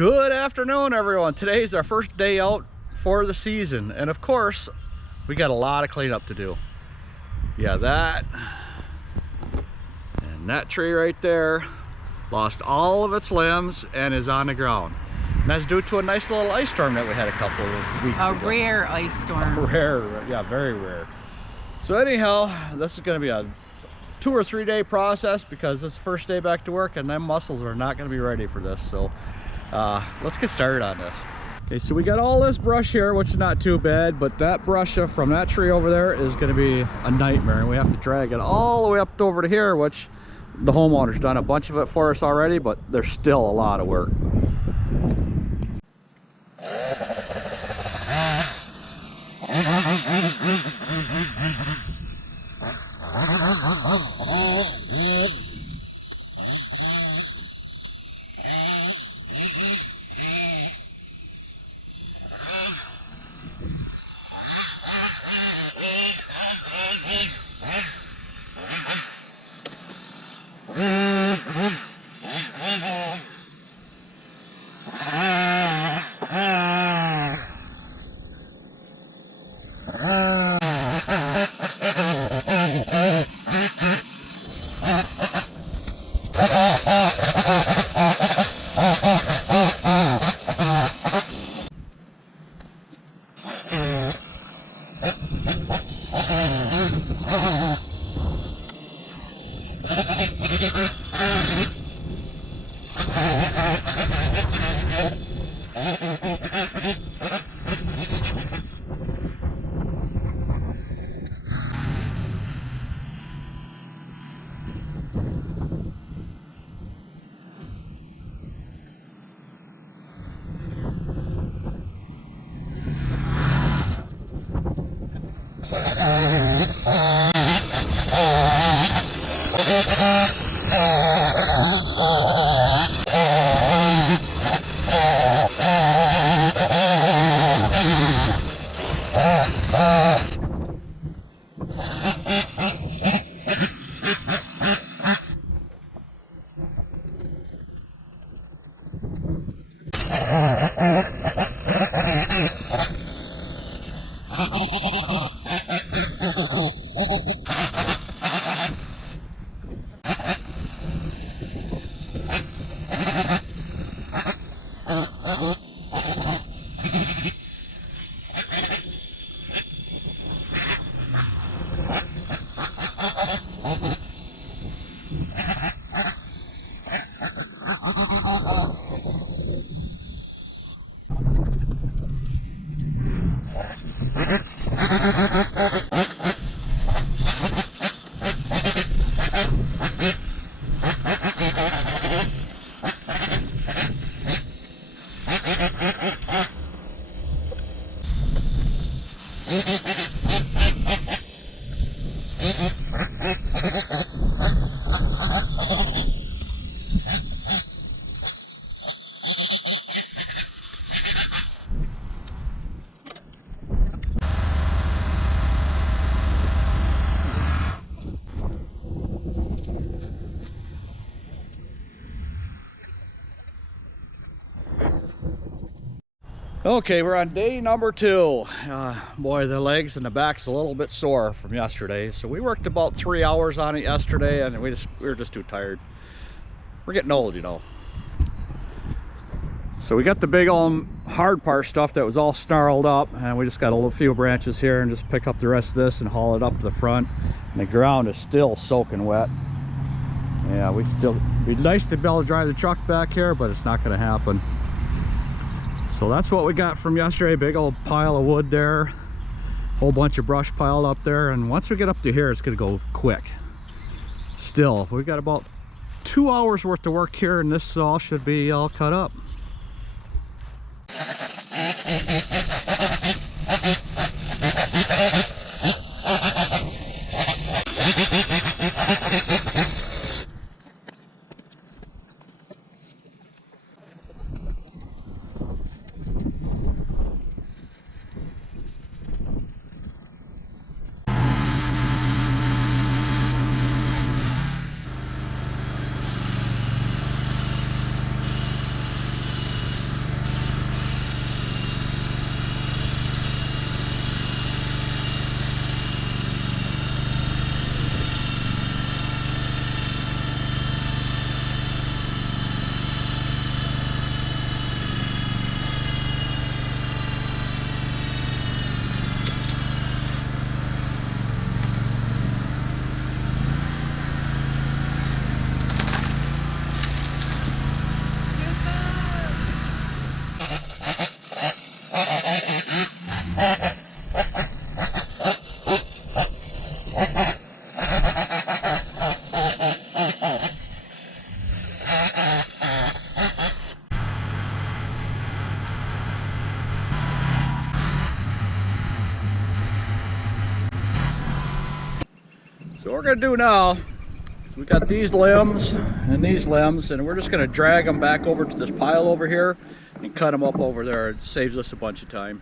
Good afternoon, everyone. Today's our first day out for the season, and of course we got a lot of cleanup to do. Yeah, that and that tree right there lost all of its limbs and is on the ground, and that's due to a nice little ice storm that we had a couple of weeks ago. A rare ice storm. Rare, yeah, very rare. So anyhow, this is going to be a 2 or 3 day process because it's the first day back to work, and them muscles are not going to be ready for this. So let's get started on this. Okay, so we got all this brush here, which is not too bad, but that brush from that tree over there is going to be a nightmare, and we have to drag it all the way up over to here, which the homeowner's done a bunch of it for us already, but there's still a lot of work. Okay, we're on day number 2. Boy, the legs and the back's a little bit sore from yesterday. So we worked about 3 hours on it yesterday, and we were just too tired. We're getting old, you know. So we got the big old hard part stuff that was all snarled up, and we just got a little few branches here and just pick up the rest of this and haul it up to the front. And the ground is still soaking wet. Yeah, it'd be nice to be able to drive the truck back here, but it's not going to happen. So that's what we got from yesterday. Big old pile of wood there, whole bunch of brush piled up there, and once we get up to here it's gonna go quick. Still, we've got about 2 hours worth of work here, and this all should be all cut up. So what we're gonna do now is we got these limbs and these limbs, and we're just gonna drag them back over to this pile over here and cut them up over there. It saves us a bunch of time.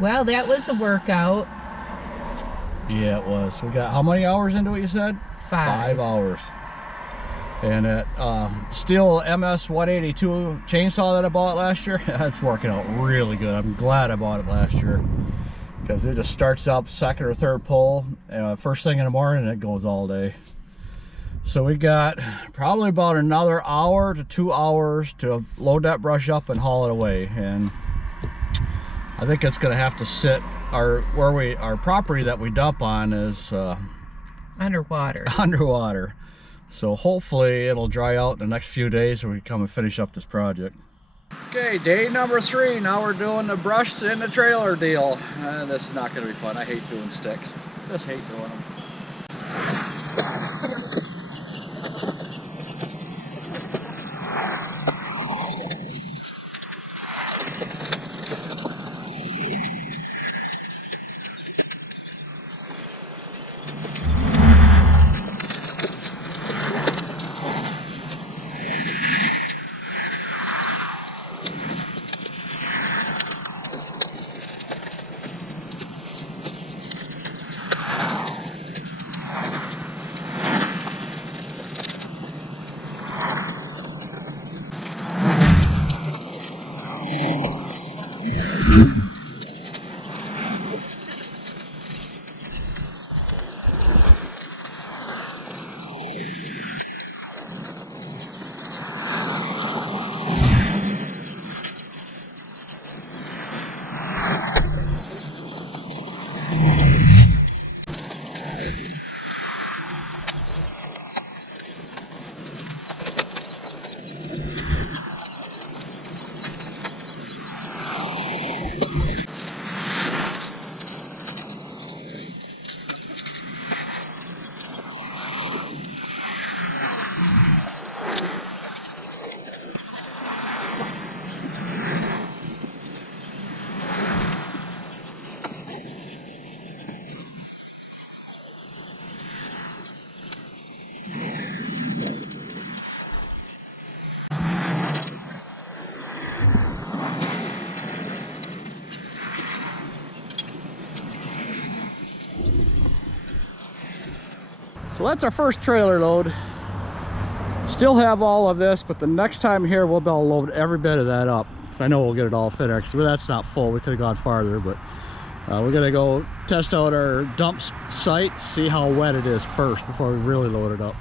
Well, that was a workout. Yeah, it was. We got how many hours into it, you said? 5 hours. And that Steel MS 182 chainsaw that I bought last year, that's working out really good. I'm glad I bought it last year, because it just starts up second or third pull first thing in the morning, and it goes all day. So we got probably about another hour to 2 hours to load that brush up and haul it away. And I think it's gonna have to sit, our property that we dump on is underwater. So hopefully it'll dry out in the next few days when we come and finish up this project. Okay, day number 3. Now we're doing the brush in the trailer deal. This is not gonna be fun. I hate doing sticks. Just hate doing them. So that's our first trailer load. Still have all of this, but the next time here we'll be able to load every bit of that up. So I know we'll get it all fit there, because that's not full. We could have gone farther, but we're gonna go test out our dump site, see how wet it is first before we really load it up.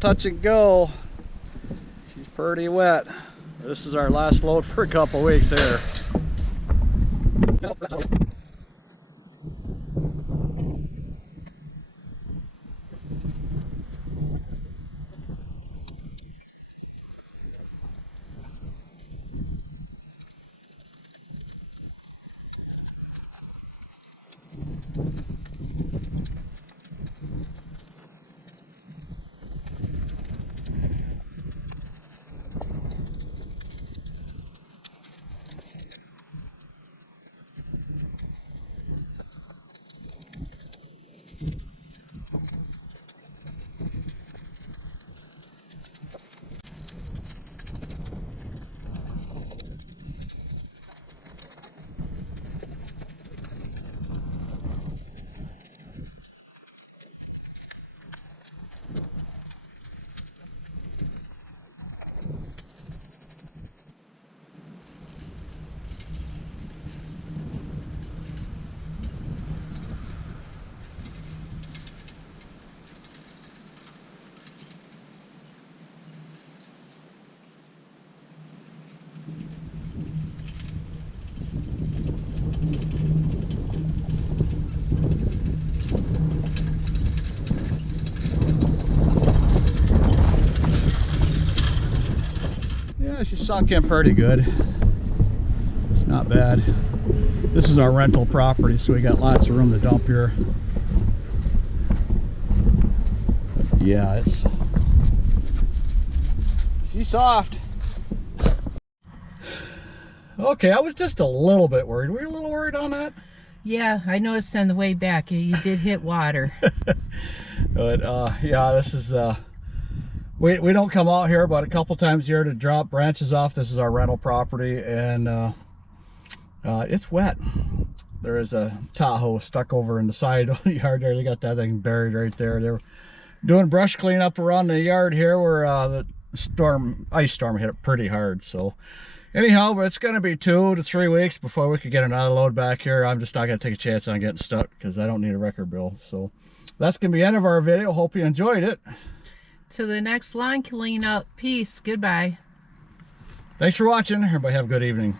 touch and go. She's pretty wet. This is our last load for a couple weeks here. She's sunk in pretty good. It's not bad. This is our rental property, so we got lots of room to dump here. But yeah, she's soft. Okay, I was just a little bit worried. Were you a little worried on that? Yeah, I noticed on the way back you did hit water. But yeah, this is we don't come out here but a couple times a year to drop branches off. This is our rental property, and it's wet. There is a Tahoe stuck over in the side of the yard there. They got that thing buried right there. They were doing brush cleanup around the yard here where the ice storm hit it pretty hard. So anyhow, it's going to be 2 to 3 weeks before we could get another load back here. I'm just not going to take a chance on getting stuck because I don't need a wrecker bill. So that's going to be the end of our video. Hope you enjoyed it. To the next lawn cleanup. Peace. Goodbye. Thanks for watching. Everybody have a good evening.